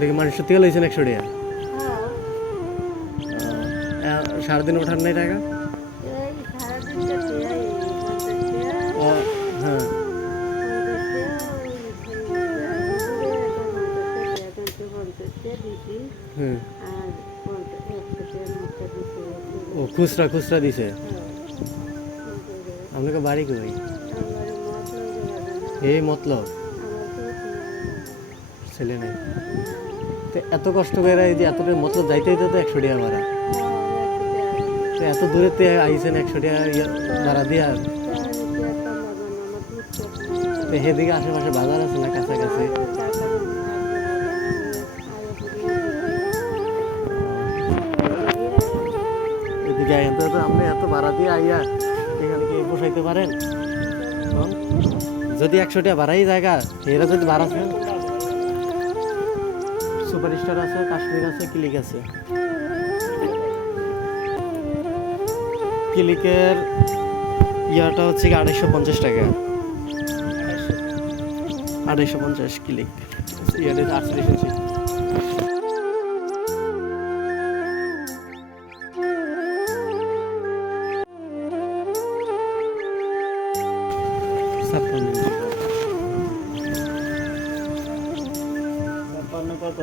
এটা কি মানুষের থেকে লইছেন 100 টাকা? সারাদিন ওঠার নাই টাকা? ও হ্যাঁ। হুম। ও খুচরা খুচরা দিছে। আপনাকে বাড়ি কই? এই মতলব ছেলে নেই। তো এত কষ্ট করে এই যে এতটা মতলব যাইতে হইতে তো 100 টাকা ভাড়া। তো এত দূরে তে আইছেন 100 টাকা ভাড়া দিয়া। তো সেদিকে আশেপাশে বাজার আছে না কাছাকাছি? এদিকে আইন তো আপনি এত ভাড়া দিয়ে আইয়া এখানে কি বসাইতে পারেন? যদি 100 টাকা ভাড়াই জায়গা এরা যদি ভাড়া আছে, সুপারস্টার আছে, কাশ্মীর আছে, ক্লিক আছে। ক্লিকের ইয়াটা হচ্ছে 250 টাকা। 250 ক্লিক ইয়াটা 48 ইঞ্চি। কত